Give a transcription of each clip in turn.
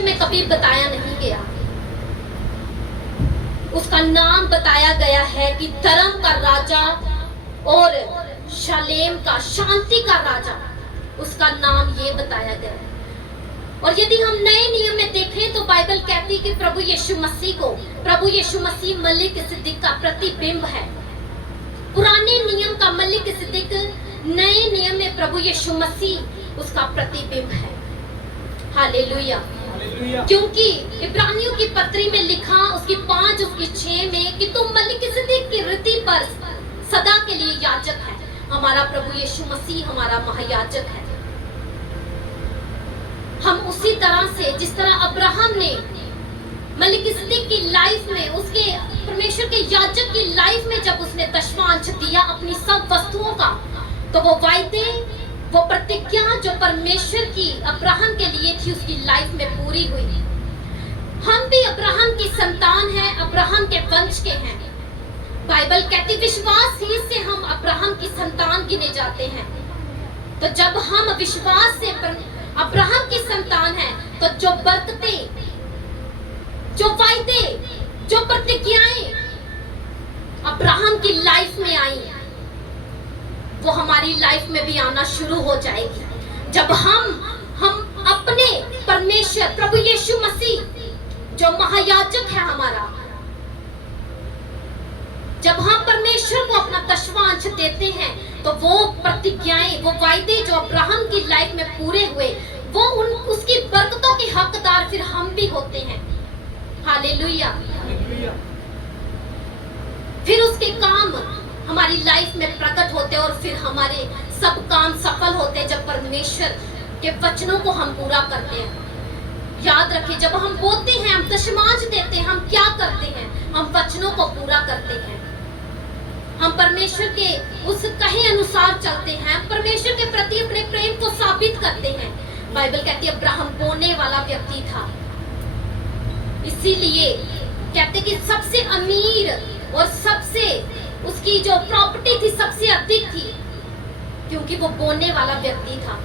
में कभी बताया नहीं गया। उसका नाम बताया गया है कि धर्म का राजा और शालेम का, शांति का राजा, उसका नाम ये बताया गया है। और यदि हम नए नियम में देखें तो बाइबल कहती है कि प्रभु यीशु मसीह मलिक सिद्दीक का प्रतिबिंब है। पुराने नियम का मलिक सिद्दीक, नए नियम में प्रभु यीशु मसीह उसका प्रतिबिंब है। हालेलुया। क्योंकि इब्रानियों की पत्री में लिखा उसकी 5 उसकी 6 में कि तुम मलिकिसिदक की रीति पर सदा के लिए याजक है। हमारा प्रभु यीशु मसीह हमारा महायाजक है। हम उसी तरह से जिस तरह अब्राहम ने मलिकिसिदक की लाइफ में, उसके परमेश्वर के याजक की लाइफ में जब उसने दशमांश दिया अपनी सब वस्तुओं का, तो वो वायदे, वो प्रतिज्ञा जो परमेश्वर की अब्राहम के लिए थी उसकी लाइफ में पूरी हुई। हम भी अब्राहम की संतान हैं, अब्राहम के वंश के हैं। बाइबल कहती विश्वास ही से हम अब्राहम की संतान गिने जाते हैं। तो जब हम विश्वास से अब्राहम की संतान हैं, तो जो बरकतें, जो वायदे, जो प्रतिज्ञाएं अब्राहम की लाइफ में आई, वो हमारी लाइफ में भी आना शुरू हो जाएगी। जब हम अपने परमेश्वर प्रभु यीशु मसीह जो महायाजक है हमारा, जब हम परमेश्वर को अपना दशमांश देते हैं, तो वो प्रतिज्ञाएं, वो वायदे जो अब्राहम की लाइफ में पूरे हुए, वो उसकी बरकतों के हकदार फिर हम भी होते हैं। हालेलुया। फिर उसके काम हमारी लाइफ में प्रकट होते और फिर हमारे सब काम सफल होते जब परमेश्वर के वचनों को हम पूरा करते हैं। याद रखिए, जब हम बोलते हैं, हम दशमांश देते हैं, हम क्या करते हैं? हम वचनों को पूरा करते हैं। हम परमेश्वर के उस कहे अनुसार चलते हैं, परमेश्वर के प्रति अपने प्रेम को साबित करते हैं। बाइबल कहती है अब्राहम बोने वाला व्यक्ति था, इसीलिए कहते कि सबसे अमीर और सबसे उसकी जो प्रॉपर्टी थी सबसे अधिक थी, क्योंकि वो बोने वाला व्यक्ति था।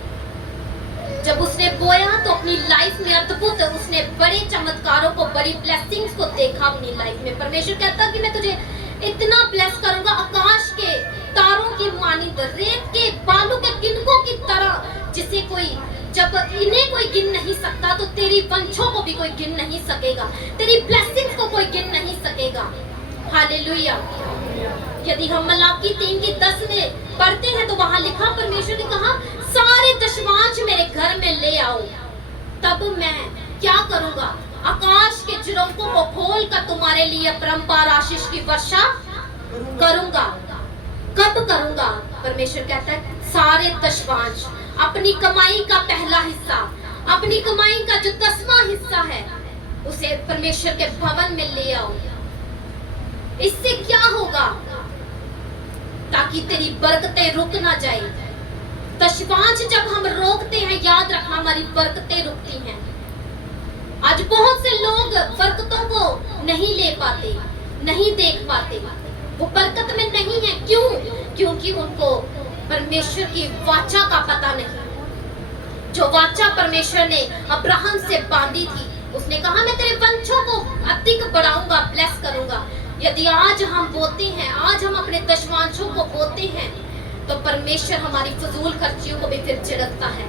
जब उसने बोया तो अपनी लाइफ में अद्भुत, उसने बड़े चमत्कारों को, बड़ी ब्लेसिंग्स को देखा अपनी लाइफ में। परमेश्वर कहता कि मैं तुझे इतना ब्लेस करूंगा, आकाश के तारों की मानिंद, रेत के बालू के किनकों की तरह, जिसे कोई, जब इन्हें कोई गिन नहीं सकता तो तेरी वंशों को भी कोई गिन नहीं सकेगा, तेरी ब्लेसिंग्स को कोई गिन नहीं सकेगा। हालेलुया। यदि हम मलाकी 3:10 में पढ़ते हैं तो वहां लिखा, परमेश्वर ने कहा सारे दशमांश मेरे घर में ले आओ, तब मैं क्या करूंगा? आकाश के झरोखों को खोल कर तुम्हारे लिए अपरंपार आशीष की वर्षा करूंगा। कब करूंगा? परमेश्वर कहता है सारे दशमांश, अपनी कमाई का पहला हिस्सा, अपनी कमाई का जो 10वां हिस्सा है, उसे परमेश्वर के भवन में ले आओ। इससे क्या होगा? ताकि तेरी बरकतें रुक ना जाए। दशमांश जब हम रोकते हैं, याद रखना हमारी बरकतें रुकती हैं। आज बहुत से लोग बरकतों को नहीं ले पाते, नहीं देख पाते, वो बरकत में नहीं है। क्यों? क्योंकि उनको परमेश्वर की वाचा का पता नहीं। जो वाचा परमेश्वर ने अब्राहम से बांधी थी, उसने कहा मैं तेरे वंशों को अधिक बढ़ाऊंगा, ब्लेस करूंगा। यदि आज हम बोलते हैं, आज हम अपने दशमांशों को बोलते हैं, तो परमेश्वर हमारी फजूल खर्चियों को भी फिर झिड़कता है।